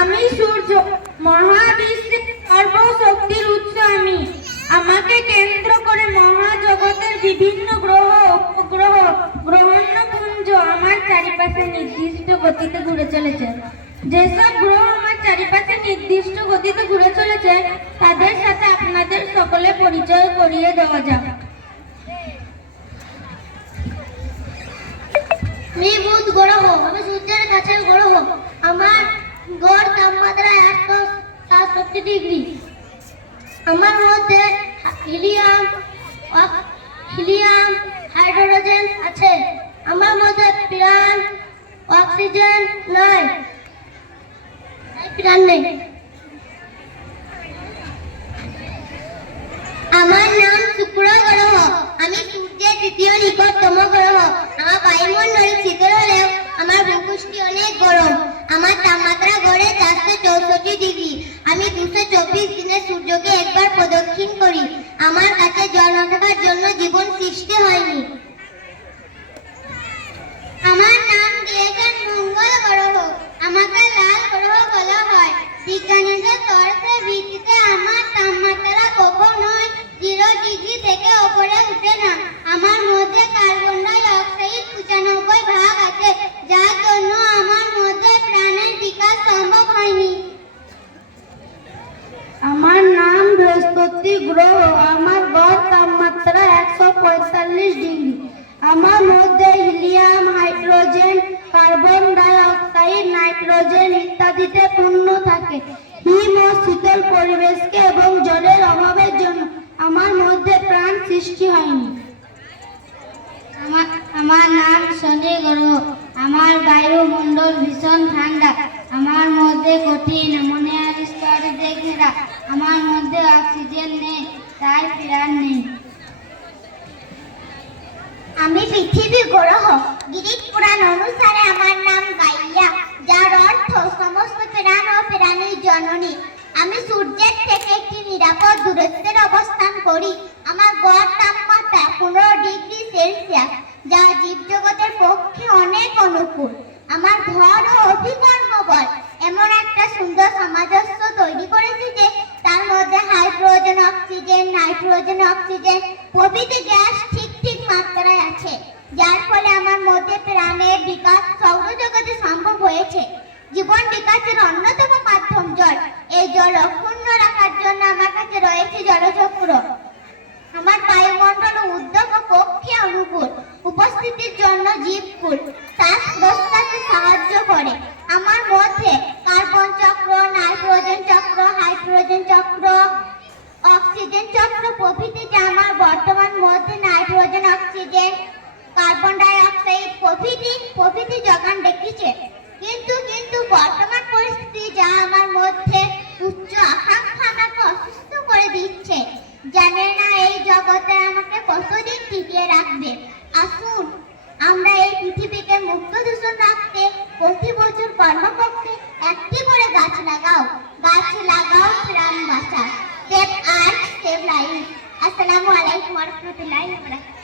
আমি সূর্য, মহাবিশ্বের সর্বশক্তির উৎস। আমি আমাকে কেন্দ্র করে মহাজগতের বিভিন্ন গ্রহ, উপগ্রহ, গ্রহাণুপুঞ্জ আমার চারিপাশে নির্দিষ্ট গতিতে ঘুরে চলেছে। যেসব গ্রহ আমার চারিপাশে নির্দিষ্ট গতিতে ঘুরে চলেছে তাদের সাথে আপনাদের সকলে পরিচয় করিয়ে দেওয়া যাক। বুধ গ্রহ, আমি সূর্যের কাছের গ্রহ। আমার গড় তাপমাত্রা 167 ডিগ্রি। আমার মধ্যে হিলিয়াম, হাইড্রোজেন আছে। আমার মধ্যে প্রাণ, অক্সিজেন নাই, প্রাণ নেই। আমার নাম শুক্র গ্রহ। আমি সূর্যের দ্বিতীয় নিকটতম গ্রহ। আমার বায়ুমণ্ডল শীতল হলেও আমার ভূপৃষ্ঠ অনেক গরম। আমার তাপমাত্রা গড়ে 464 ডিগ্রি। আমি 224 দিনে সূর্যকে একবার প্রদক্ষিণ করি। আমার কাছে জল না থাকার জন্য জীবন সৃষ্টি হয়নি। আমার নাম দিয়েছেন মঙ্গল গ্রহ। আমাকে লাল গ্রহ বলা হয়। বিজ্ঞানীদের তর্কের ভিত্তিতে আমার তাপমাত্রা কখনোই 0 ডিগ্রি থেকে উপরে উঠে না। আমার মধ্যে কার্বন ডাই অক্সাইড 95 ভাগ আছে, যার জন্য আমার মধ্যে প্রাণের বিকাশ সম্ভব হয়নি। আমার নাম বৃহস্পতি গ্রহ। আমার গড় তাপমাত্রা 145 ডিগ্রি। আমার মধ্যে helium, hydrogen, carbon die oxide, nitrogen ইত্যাদিতে পূর্ণ থাকে। হিম ও শীতল পরিবেশকে এবং জলের অভাবের জন্য আমার মধ্যে প্রাণ সৃষ্টি হয়নি। আমার নাম শনি গ্রহ। আমার বায়ুমণ্ডল ভীষণ ঠান্ডা। আমার মধ্যে কঠিন অ্যামোনিয়ার স্তর দিয়ে ঘেরা। আমার মধ্যে অক্সিজেন নেই, তাই প্রাণ নেই। আমি পৃথিবী গ্রহ। গ্রিক পুরাণ অনুসারে আমার নাম গাইয়া, যার অর্থ সমস্ত প্রাণ ও প্রাণীর জননী। আমি সূর্যের থেকে একটি নিরাপদ দূরত্বের অবস্থান করি। আমার গড় তাপমাত্রা 15 ডিগ্রি সেলসিয়াস, যা জীবজগতের পক্ষে অনেক অনুকূল। আমার ভর ও অভিকর্ম বল এমন একটা সুন্দর সামঞ্জস্য তৈরি করেছে যে তার মধ্যে হাইড্রোজেন, অক্সিজেন, নাইট্রোজেন, অক্সিজেন প্রভৃতি গ্যাস ঠিক ঠিক মাত্রায় আছে, যার ফলে আমার মধ্যে প্রাণের বিকাশ সৌরজগতে সম্ভব হয়েছে। জীবন বিকাশের অন্যতম মাধ্যম জল। এই জল অক্ষুণ্ণ রাখার জন্য আমার কাছে রয়েছে জলচক্র। আমার বায়ুমণ্ডল উদ্যম ও পক্ষে অনুকূল। উপস্থিতির জন্য জীবকুল শ্বাস প্রশ্বাসে সাহায্য করে। আমার মধ্যে কার্বন চক্র, নাইট্রোজেন চক্র, হাইড্রোজেন চক্র, অক্সিজেন চক্র প্রভৃতি, যা আমার বর্তমান মধ্যে nitrogen, oxygen, carbon die oxide প্রভৃতি যোগান রেখেছে। কিন্তু বর্তমান পরিস্থিতি, যা আমার মধ্যে উচ্চ আকাঙ্ক্ষা আমাকে অসুস্থ করে দিচ্ছে। জানে না এই জগতে আমাকে কতদিন টিকিয়ে রাখবে। আসুন আমরা এই পৃথিবীকে মুক্ত দূষণ রাখতে প্রতি বছর কর্মপক্ষে একটি করে গাছ লাগাও। গাছ লাগাও, প্রাণ বাঁচাও। Save earth, save life. আসসালামু আলাইকুম ওয়া রাহমাতুল্লাহি ওয়া বারাকাতুহু।